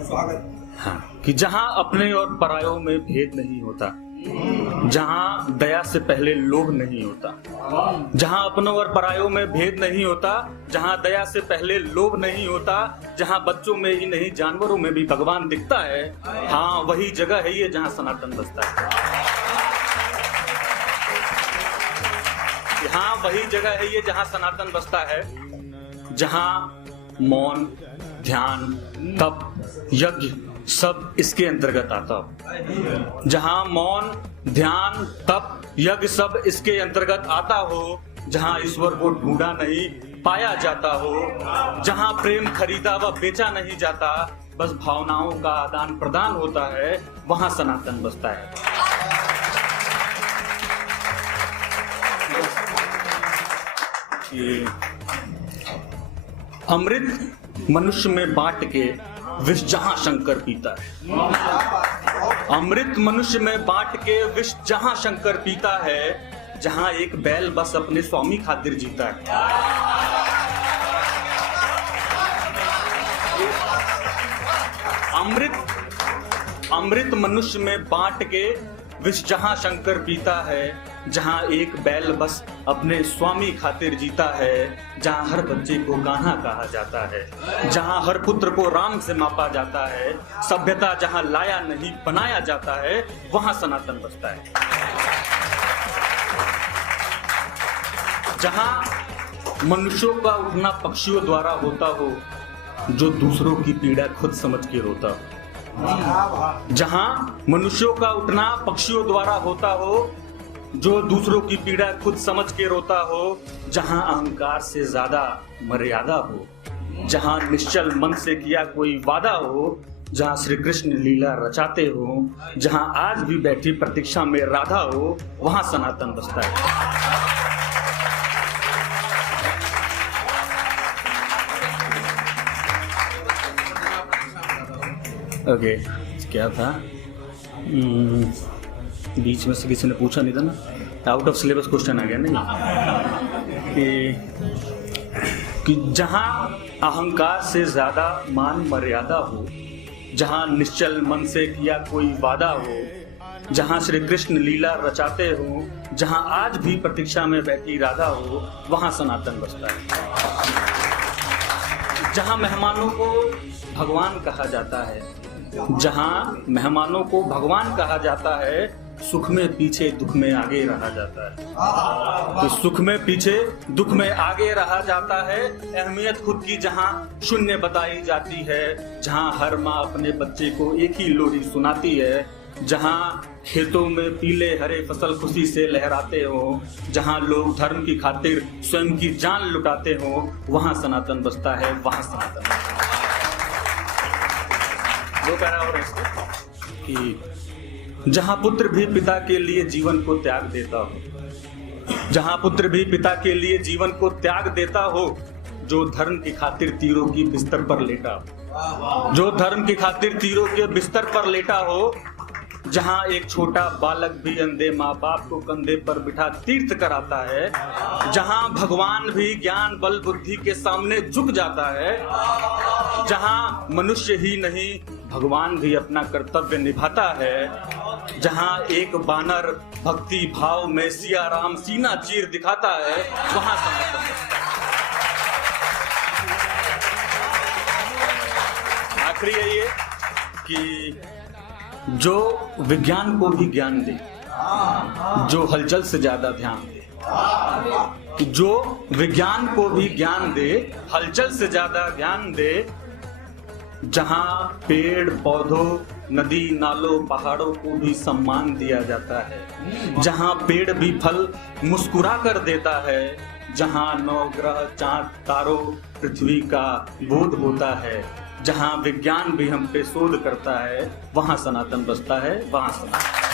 स्वागत। हाँ, कि जहां अपने और परायों में भेद नहीं होता, जहां दया से पहले लोभ नहीं होता, जहां अपनों और परायों में भेद नहीं होता, जहां दया से पहले लोभ नहीं होता, जहां बच्चों में ही नहीं जानवरों में भी भगवान दिखता है, हाँ वही जगह है ये जहां सनातन बसता है। हाँ वही जगह है ये जहां सनातन बसता है, जहां मौन, ध्यान, तप, यज्ञ सब इसके अंतर्गत आता हो। जहां मौन, ध्यान, तप, यज्ञ सब इसके अंतर्गत आता हो, जहां ईश्वर को ढूंढा नहीं पाया जाता हो, जहां प्रेम खरीदा व बेचा नहीं जाता, बस भावनाओं का आदान प्रदान होता है, वहां सनातन बसता है। अमृत मनुष्य में बांट के विष जहां शंकर पीता है। अमृत मनुष्य में बांट के विष जहां शंकर पीता है, जहां एक बैल बस अपने स्वामी खातिर जीता है। अमृत मनुष्य में बांट के विष जहां शंकर पीता है, जहां एक बैल बस अपने स्वामी खातिर जीता है, जहां हर बच्चे को कान्हा कहा जाता है, जहां हर पुत्र को राम से मापा जाता है, सभ्यता जहां लाया नहीं बनाया जाता है, वहां सनातन बसता है। जहां मनुष्यों का उठना पक्षियों द्वारा होता हो, जो दूसरों की पीड़ा खुद समझ के रोता हो। जहां मनुष्यों का उठना पक्षियों द्वारा होता हो, जो दूसरों की पीड़ा खुद समझ के रोता हो, जहां अहंकार से ज्यादा मर्यादा हो, जहां निश्चल मन से किया कोई वादा हो, जहां श्री कृष्ण लीला रचाते हो, जहां आज भी बैठी प्रतीक्षा में राधा हो, वहां सनातन बसता है। ओके, क्या था? बीच में से किसी ने पूछा नहीं था ना, आउट ऑफ सिलेबस क्वेश्चन आ गया नहीं कि जहां अहंकार से ज्यादा मान मर्यादा हो, जहां निश्चल मन से किया कोई वादा हो, जहां श्री कृष्ण लीला रचाते हो, जहां आज भी प्रतीक्षा में बैठी राधा हो, वहां सनातन बसता है। जहां मेहमानों को भगवान कहा जाता है, जहां मेहमानों को भगवान कहा जाता है, सुख में पीछे दुख में आगे रहा जाता है। तो सुख में पीछे दुख में आगे रहा जाता है, अहमियत खुद की जहां शून्य बताई जाती है, जहां हर माँ अपने बच्चे को एक ही लोरी सुनाती है, जहां खेतों में पीले हरे फसल खुशी से लहराते हो, जहां लोग धर्म की खातिर स्वयं की जान लुटाते हो, वहां सनातन बसता है, वहां सनातन बसता है। दो पैरा और कि जहां पुत्र भी पिता के लिए जीवन को त्याग देता हो, जहां पुत्र भी पिता के लिए जीवन को त्याग देता हो, जो धर्म की खातिर तीरों की बिस्तर पर लेटा हो, जो धर्म की खातिर तीरों के बिस्तर पर लेटा हो, जहां एक छोटा बालक भी अंधे माँ बाप को कंधे पर बिठा तीर्थ कराता है, जहां भगवान भी ज्ञान बल बुद्धि के सामने झुक जाता है, जहां मनुष्य ही नहीं भगवान भी अपना कर्तव्य निभाता है, जहां एक बानर भक्ति भाव में सिया राम सीना चीर दिखाता है, वहां सनातन बसता है। आखिरी है ये कि जो विज्ञान को भी ज्ञान दे, जो हलचल से ज्यादा ध्यान दे, जो विज्ञान को भी ज्ञान दे, हलचल से ज्यादा ध्यान दे, जहां पेड़ पौधों नदी नालों पहाड़ों को भी सम्मान दिया जाता है, जहां पेड़ भी फल मुस्कुरा कर देता है, जहां नवग्रह चांद तारों पृथ्वी का बोध होता है, जहां विज्ञान भी हम पे शोध करता है, वहां सनातन बसता है, वहां सनातन।